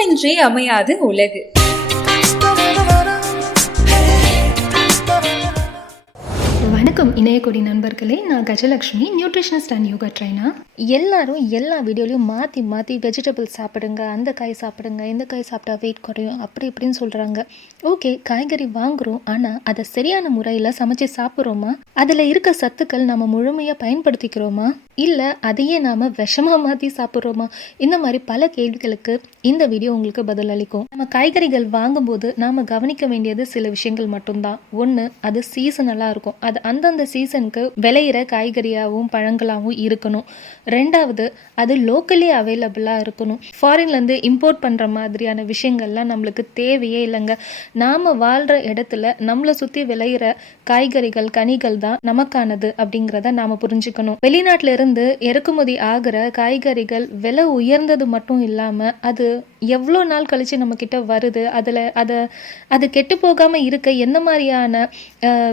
சோறின்றி அமையாது உலகு. வணக்கம் இணையக்கூடிய நண்பர்களே, நான் Gajalakshmi, nutritionist and yoga trainer. எல்லாரும் எல்லா வீடியோலையும் மாற்றி மாற்றி வெஜிடபிள்ஸ் சாப்பிடுங்க, அந்த காய் சாப்பிடுங்க, இந்த காய் சாப்பிட்டா வெயிட் குறையும், அப்படி இப்படின்னு சொல்கிறாங்க. ஓகே, காய்கறி வாங்குகிறோம், ஆனால் அதை சரியான முறையில் சமைச்சு சாப்பிட்றோமா? அதில் இருக்க சத்துக்கள் நம்ம முழுமையாக பயன்படுத்திக்கிறோமா? இல்லை அதையே நாம் விஷமாக மாற்றி சாப்பிட்றோமா? இந்த மாதிரி பல கேள்விகளுக்கு இந்த வீடியோ உங்களுக்கு பதில் அளிக்கும். நம்ம காய்கறிகள் வாங்கும்போது நாம் கவனிக்க வேண்டியது சில விஷயங்கள் மட்டும்தான். ஒன்று, அது சீசனலாக இருக்கும், அது அந்தந்த சீசனுக்கு விளையிற காய்கறியாகவும் பழங்களாகவும் இருக்கணும். ரெண்டாவது, அது லோக்கலி அவைலபிளாக இருக்கணும். ஃபாரின்லேருந்து இம்போர்ட் பண்ணுற மாதிரியான விஷயங்கள்லாம் நம்மளுக்கு தேவையே இல்லைங்க. நாம் வாழ்கிற இடத்துல நம்மளை சுற்றி விளையிற காய்கறிகள் கனிகள் தான் நமக்கானது அப்படிங்கிறத நாம் புரிஞ்சுக்கணும். வெளிநாட்டில இருந்து இறக்குமதி ஆகிற காய்கறிகள் விலை உயர்ந்தது மட்டும் இல்லாமல் அது எவ்வளோ நாள் கழிச்சு நம்ம கிட்ட வருது, அதில் அது கெட்டு போகாமல் இருக்க என்ன மாதிரியான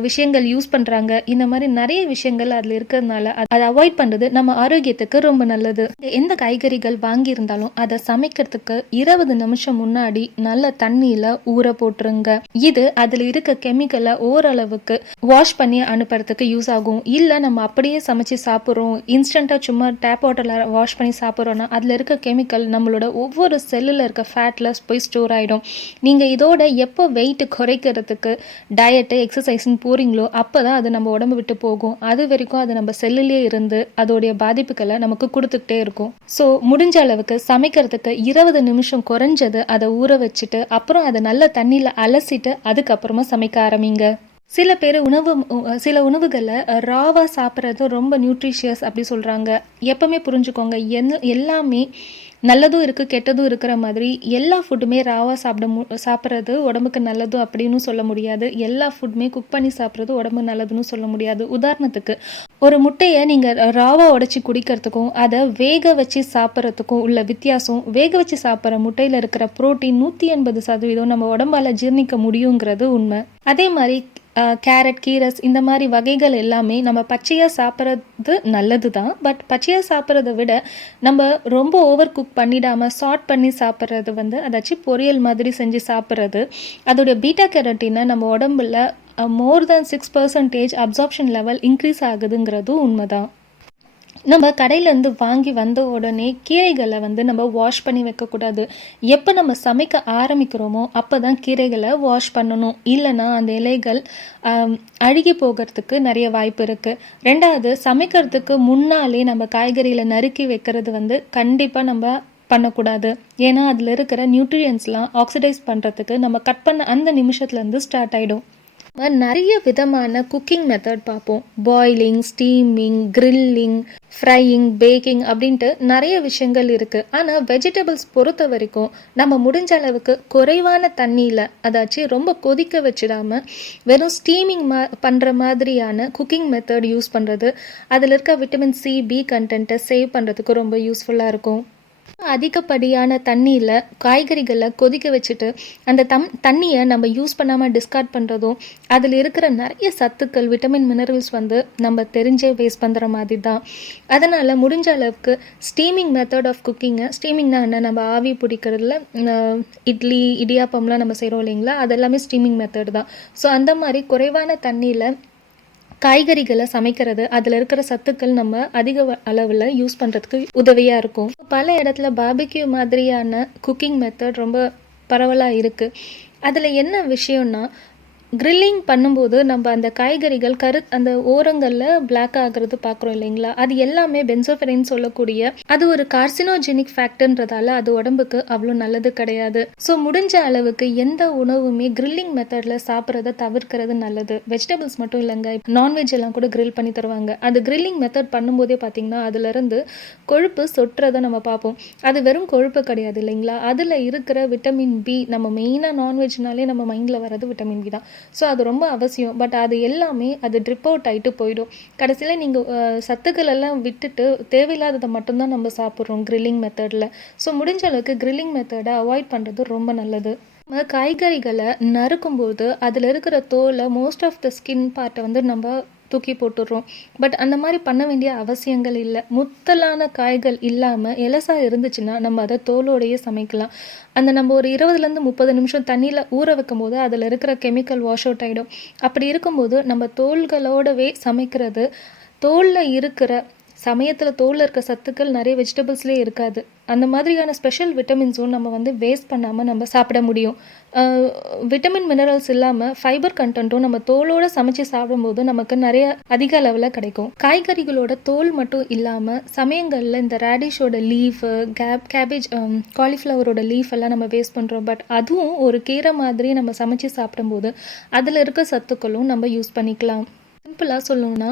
விஷயங்கள் யூஸ் பண்ணுறாங்க, இந்த மாதிரி நிறைய விஷயங்கள் அதில் இருக்கிறதுனால அதை அவாய்ட் பண்ணுறது நம்ம ஆரோக்கியத்துக்கு ரொம்ப நல்லது. எந்த காய்கறிகள் வாங்கியிருந்தாலும் அதை சமைக்கிறதுக்கு 20 நிமிஷம் முன்னாடி நல்ல தண்ணியில் ஊற போட்டுருங்க. இது அதில் இருக்க கெமிக்கலை ஓரளவுக்கு வாஷ் பண்ணி அனுப்புறதுக்கு யூஸ் ஆகும். இல்லை நம்ம அப்படியே சமைச்சு சாப்பிட்றோம், இன்ஸ்டண்ட்டாக சும்மா டேப் வாட்டரில் வாஷ் பண்ணி சாப்பிட்றோன்னா அதில் இருக்க கெமிக்கல் நம்மளோட ஒவ்வொரு செல்லில் இருக்க ஃபேட்டில் போய் ஸ்டோர் ஆகிடும். நீங்கள் இதோட எப்போ வெயிட் குறைக்கிறதுக்கு டயட்டு எக்ஸசைஸ்ன்னு போகிறீங்களோ அப்போ தான் அது நம்ம உடம்பு விட்டு போகும். அது வரைக்கும் அது நம்ம செல்லுலேயே இருந்து அதோடைய பாதிப்புகளை நமக்கு கொடுத்துக்கிட்டே இருக்கும். ஸோ முடிஞ்ச அளவுக்கு சமைக்கிறதுக்கு 20 நிமிஷம் குறைஞ்சது அதை ஊற வச்சுட்டு அப்புறம் அதை நல்ல தண்ணியில் அலசிட்டு அதுக்கப்புறமா சமைக்க ஆரம்பிங்க. சில உணவுகளை ராவாக சாப்பிட்றது ரொம்ப நியூட்ரிஷியஸ் அப்படி சொல்கிறாங்க. எப்பவுமே புரிஞ்சுக்கோங்க, எல்லாமே நல்லதும் இருக்குது கெட்டதும் இருக்கிற மாதிரி எல்லா ஃபுட்டுமே ராவாக சாப்பிட்றது உடம்புக்கு நல்லதும் அப்படின்னு சொல்ல முடியாது. எல்லா ஃபுட்டுமே குக் பண்ணி சாப்பிட்றது உடம்பு நல்லதுன்னு சொல்ல முடியாது. உதாரணத்துக்கு, ஒரு முட்டையை நீங்கள் ராவாக உடைச்சி குடிக்கிறதுக்கும் அதை வேக வச்சு சாப்பிட்றதுக்கும் உள்ள வித்தியாசம், வேக வச்சு சாப்பிட்ற முட்டையில் இருக்கிற புரோட்டீன் 180% நம்ம உடம்பால் ஜீர்ணிக்க முடியுங்கிறது உண்மை. அதே மாதிரி கேரட், கீரஸ் இந்த மாதிரி வகைகள் எல்லாமே நம்ம பச்சையாக சாப்பிட்றது நல்லது தான். பட் பச்சையாக சாப்பிட்றத விட நம்ம ரொம்ப ஓவர் குக் பண்ணிடாமல் சாட் பண்ணி சாப்பிட்றது அதாச்சும் பொரியல் மாதிரி செஞ்சு சாப்பிட்றது அதோடைய பீட்டா கேரோட்டினை நம்ம உடம்புல மோர் தென் 6% அப்சார்ப்ஷன் லெவல் இன்க்ரீஸ் ஆகுதுங்கிறதும் உண்மைதான். நம்ம கடையிலேருந்து வாங்கி வந்த உடனே கீரைகளை நம்ம வாஷ் பண்ணி வைக்கக்கூடாது. எப்போ நம்ம சமைக்க ஆரம்பிக்கிறோமோ அப்போ தான் கீரைகளை வாஷ் பண்ணணும். இல்லைன்னா அந்த இலைகள் அழுகி போகிறதுக்கு நிறைய வாய்ப்பு இருக்குது. ரெண்டாவது, சமைக்கிறதுக்கு முன்னாலே நம்ம காய்கறிகளை நறுக்கி வைக்கிறது கண்டிப்பாக நம்ம பண்ணக்கூடாது. ஏன்னா அதில் இருக்கிற நியூட்ரியன்ஸ்லாம் ஆக்சிடைஸ் பண்ணுறதுக்கு நம்ம கட் பண்ண அந்த நிமிஷத்துலேருந்து ஸ்டார்ட் ஆகிடும். நிறைய விதமான குக்கிங் மெத்தட் பார்ப்போம். Boiling, steaming, grilling, frying, baking அப்படின்ட்டு நிறைய விஷயங்கள் இருக்குது. ஆனால் வெஜிடபிள்ஸ் பொறுத்த வரைக்கும் நம்ம முடிஞ்ச அளவுக்கு குறைவான தண்ணியில், அதாச்சும் ரொம்ப கொதிக்க வச்சிடாமல் வெறும் ஸ்டீமிங் பண்ணுற மாதிரியான குக்கிங் மெத்தட் யூஸ் பண்ணுறது அதில் இருக்க விட்டமின் சி, பி கண்டென்ட்டை சேவ் பண்ணுறதுக்கு ரொம்ப யூஸ்ஃபுல்லாக இருக்கும். அதிகப்படியான தண்ணியில் காய்கறிகளை கொதிக்க வச்சுட்டு அந்த தண்ணியை நம்ம யூஸ் பண்ணாமல் டிஸ்கார்ட் பண்ணுறதும் அதில் இருக்கிற நிறைய சத்துக்கள், விட்டமின், மினரல்ஸ் நம்ம தெரிஞ்சே வேஸ்ட் பண்ணுற மாதிரி தான். அதனால் முடிஞ்ச அளவுக்கு ஸ்டீமிங் மெத்தட் ஆஃப் குக்கிங்கை, ஸ்டீமிங்னா என்ன, நம்ம ஆவி பிடிக்கிறதுல இட்லி, இடியாப்பம்லாம் நம்ம செய்கிறோம் இல்லைங்களா, அதெல்லாமே ஸ்டீமிங் மெத்தட் தான். ஸோ அந்த மாதிரி குறைவான தண்ணியில் காய்கறிகளை சமைக்கிறது அதில் இருக்கிற சத்துக்கள் நம்ம அதிக அளவில் யூஸ் பண்ணுறதுக்கு உதவியாக இருக்கும். பல இடத்துல பார்பிக்யூ மாதிரியான குக்கிங் மெத்தட் ரொம்ப பரவலாக இருக்குது. அதில் என்ன விஷயம்னா, கிரில்லிங் பண்ணும்போது நம்ம அந்த காய்கறிகள் அந்த ஓரங்களில் பிளாக் ஆகிறது பார்க்குறோம் இல்லைங்களா, அது எல்லாமே பென்சோஃபெரின் சொல்லக்கூடிய அது ஒரு கார்சினோஜெனிக் ஃபேக்டர்ன்றதால அது உடம்புக்கு அவ்வளோ நல்லது கிடையாது. ஸோ முடிஞ்ச அளவுக்கு எந்த உணவுமே கிரில்லிங் மெத்தடில் சாப்பிட்றத தவிர்க்கிறது நல்லது. வெஜிடபிள்ஸ் மட்டும் இல்லைங்க, நான்வெஜ் எல்லாம் கூட கிரில் பண்ணி தருவாங்க. அது கிரில்லிங் மெத்தட் பண்ணும்போதே பார்த்தீங்கன்னா அதுலேருந்து கொழுப்பு சொட்டுறதை நம்ம பார்ப்போம். அது வெறும் கொழுப்பு கிடையாது இல்லைங்களா, அதில் இருக்கிற விட்டமின் பி, நம்ம மெயினாக நான்வெஜ்னாலே நம்ம மைண்டில் வர்றது விட்டமின் பி தான். ஸோ அது ரொம்ப அவசியம். பட் அது எல்லாமே அது ட்ரிப் அவுட் ஆகிட்டு போயிடும். கடைசியில் நீங்கள் சத்துக்கள் எல்லாம் விட்டுட்டு தேவையில்லாததை மட்டும்தான் நம்ம சாப்பிட்றோம் கிரில்லிங் மெத்தடில். ஸோ முடிஞ்ச அளவுக்கு கிரில்லிங் மெத்தடை அவாய்ட் பண்ணுறது ரொம்ப நல்லது. காய்கறிகளை நறுக்கும்போது அதில் இருக்கிற தோலை, மோஸ்ட் ஆஃப் த ஸ்கின் பார்ட்டை நம்ம தூக்கி போட்டுடுறோம். பட் அந்த மாதிரி பண்ண வேண்டிய அவசியங்கள் இல்லை. முத்தலான காய்கள் இல்லாமல் எலசா இருந்துச்சுன்னா நம்ம அதை தோலோடையே சமைக்கலாம். அந்த நம்ம ஒரு 20 to 30 நிமிஷம் தண்ணியில் ஊற வைக்கும் போது அதில் இருக்கிற கெமிக்கல் வாஷ் அவுட் ஆகிடும். அப்படி இருக்கும்போது நம்ம தோள்களோடவே சமைக்கிறது, தோலில் இருக்கிற தோலில் இருக்க சத்துக்கள் நிறைய வெஜிடபிள்ஸ்லேயே இருக்காது. அந்த மாதிரியான ஸ்பெஷல் விட்டமின்ஸும் நம்ம வேஸ்ட் பண்ணாமல் நம்ம சாப்பிட முடியும். விட்டமின் மினரல்ஸ் இல்லாமல் ஃபைபர் கண்டென்ட்டும் நம்ம தோலோடு சமைச்சு சாப்பிடும்போது நமக்கு நிறைய அதிக அளவில் கிடைக்கும். காய்கறிகளோட தோல் மட்டும் இல்லாமல் சமயங்களில் இந்த ரேடிஷோட லீஃபு, கேபேஜ், காலிஃப்ளவரோட லீஃப் எல்லாம் நம்ம வேஸ்ட் பண்ணுறோம். பட் அதுவும் ஒரு கீரை மாதிரி நம்ம சமைச்சு சாப்பிடும்போது அதில் இருக்க சத்துக்களும் நம்ம யூஸ் பண்ணிக்கலாம். சிம்பிளாக சொல்லணும்னா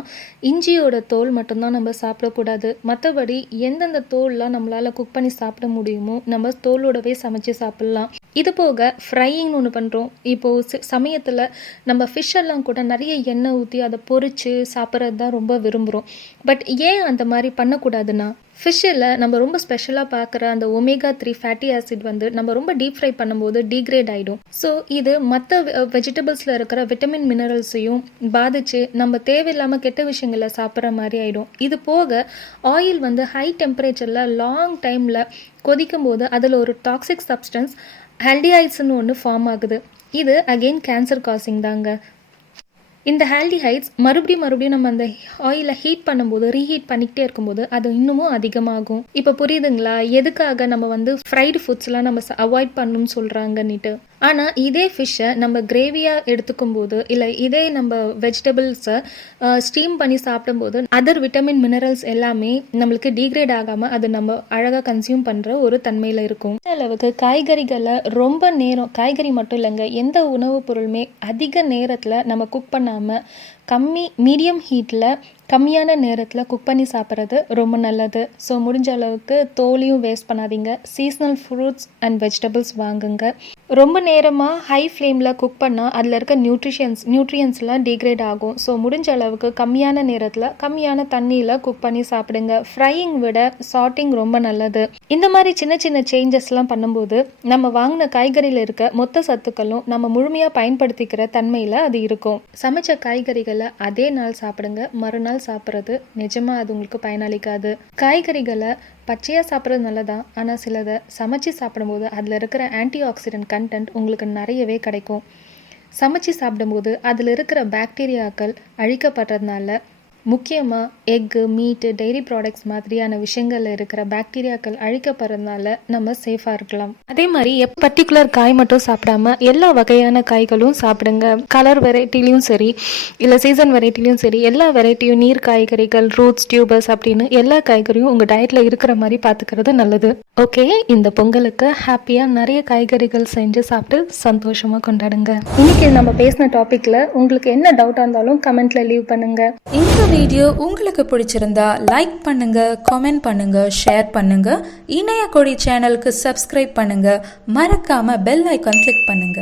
இஞ்சியோட தோல் மட்டும்தான் நம்ம சாப்பிடக்கூடாது. மற்றபடி எந்தெந்த தோல்லாம் நம்மளால் குக் பண்ணி சாப்பிட முடியுமோ நம்ம தோலோடவே சமைச்சு சாப்பிட்லாம். இது போக ஃப்ரையிங்னு ஒன்று பண்ணுறோம். இப்போது சமயத்தில் நம்ம ஃபிஷ் எல்லாம் கூட நிறைய எண்ணெய் ஊற்றி அதை பொரித்து சாப்பிட்றது தான் ரொம்ப விரும்புகிறோம். பட் ஏன் அந்த மாதிரி பண்ணக்கூடாதுன்னா, ஃபிஷ்ஷில் நம்ம ரொம்ப ஸ்பெஷலாக பார்க்குற அந்த omega-3 ஃபேட்டி ஆசிட் நம்ம ரொம்ப டீப் ஃப்ரை பண்ணும்போது டீக்ரேட் ஆகிடும். ஸோ இது மற்ற வெஜிடபிள்ஸில் இருக்கிற விட்டமின் மினரல்ஸையும் பாதித்து நம்ம தேவையில்லாமல் கெட்ட விஷயங்களை சாப்பிட்ற மாதிரி ஆகிடும். இது போக ஆயில் ஹை டெம்பரேச்சரில் லாங் டைமில் கொதிக்கும் போது அதில் ஒரு டாக்ஸிக் சப்ஸ்டன்ஸ் ஆல்டிஹைட்ஸ்னு ஒன்று ஃபார்ம் ஆகுது. இது அகெயின் கேன்சர் காசிங் தாங்க. இந்த ஆல்டிஹைட்ஸ் மறுபடியும் நம்ம அந்த ஆயிலை ஹீட் பண்ணும்போது, ரீஹீட் பண்ணிக்கிட்டே இருக்கும்போது அது இன்னமும் அதிகமாகும். இப்போ புரியுதுங்களா எதுக்காக நம்ம ஃப்ரைடு ஃபுட்ஸ்லாம் நம்ம அவாய்ட் பண்ணணும்னு சொல்கிறாங்கன்னுட்டு. ஆனால் இதே ஃபிஷ்ஷை நம்ம கிரேவியாக எடுத்துக்கும் போது, இல்லை இதே நம்ம வெஜிடபிள்ஸை ஸ்டீம் பண்ணி சாப்பிடும்போது அதர் விட்டமின் மினரல்ஸ் எல்லாமே நம்மளுக்கு டீக்ரேட் ஆகாமல் அது நம்ம அழகாக கன்சியூம் பண்ணுற ஒரு தன்மையில் இருக்கும். இந்த அளவுக்கு காய்கறிகளை ரொம்ப நேரம், காய்கறி மட்டும் இல்லைங்க, எந்த உணவுப் பொருளுமே அதிக நேரத்தில் நம்ம குக் பண்ணாமல் மீடியம் ஹீட்டில் கம்மியான நேரத்தில் குக் பண்ணி சாப்பிட்றது ரொம்ப நல்லது. ஸோ முடிஞ்ச அளவுக்கு தோலையும் வேஸ்ட் பண்ணாதீங்க. சீசனல் ஃப்ரூட்ஸ் அண்ட் வெஜிடபிள்ஸ் வாங்குங்க. ரொம்ப நேரமாக ஹை ஃப்ளேமில் குக் பண்ணால் அதில் இருக்க நியூட்ரியன்ஸ்லாம் டீக்ரேட் ஆகும். ஸோ முடிஞ்ச அளவுக்கு கம்மியான நேரத்தில் கம்மியான தண்ணியில் குக் பண்ணி சாப்பிடுங்க. ஃப்ரையிங் விட சாட்டிங் ரொம்ப நல்லது. இந்த மாதிரி சின்ன சின்ன சேஞ்சஸ்லாம் பண்ணும்போது நம்ம வாங்கின காய்கறியில் இருக்க மொத்த சத்துக்களும் நம்ம முழுமையாக பயன்படுத்திக்கிற தன்மையில் அது இருக்கும். சமைச்ச காய்கறிகளை அதே நாள் சாப்பிடுங்க. மறுநாள் சாப்பிட்றது நிஜமாக அது உங்களுக்கு பயனளிக்காது. காய்கறிகளை பச்சையாக சாப்பிட்றது நல்லதான். ஆனால் சிலதை சமைச்சு சாப்பிடும்போது அதில் இருக்கிற ஆன்டி ஆக்சிடென்ட் கண்டென்ட் உங்களுக்கு நிறையவே கிடைக்கும். சமைச்சு சாப்பிடும்போது அதில் இருக்கிற பாக்டீரியாக்கள் அழிக்கப்படுறதுனால, முக்கியமாக எக்கு, மீட்டு, டெய்ரி ப்ராடக்ட்ஸ் மாதிரியான விஷயங்களில் இருக்கிற பாக்டீரியாக்கள் அழிக்கப்படுறதுனால நம்ம சேஃபாக இருக்கலாம். அதே மாதிரி பர்டிகுலர் காய் மட்டும் சாப்பிடாம எல்லா வகையான காய்களும் சாப்பிடுங்க. கலர் வெரைட்டிலையும் சரி, இல்லை சீசன் வெரைட்டிலையும் சரி, எல்லா வெரைட்டியும், நீர் காய்கறிகள், ரூட்ஸ், டியூபர்ஸ் அப்படின்னு எல்லா காய்கறியும் உங்கள் டயட்டில் இருக்கிற மாதிரி பார்த்துக்கிறது நல்லது. ஓகே, இந்த பொங்கலுக்கு ஹாப்பியாக நிறைய காய்கறிகள் செஞ்சு சாப்பிட்டு சந்தோஷமாக கொண்டாடுங்க. இன்னைக்கு நம்ம பேசின டாப்பிக்கில் உங்களுக்கு என்ன டவுட்டாக இருந்தாலும் கமெண்ட்டில் லீவ் பண்ணுங்க. இந்த வீடியோ உங்களுக்கு பிடிச்சிருந்தா லைக் பண்ணுங்க, கமெண்ட் பண்ணுங்க, ஷேர் பண்ணுங்க. இணைய கொடி சேனலுக்கு சப்ஸ்கிரைப் பண்ணுங்க. மறக்காம பெல் ஐகான் கிளிக் பண்ணுங்க.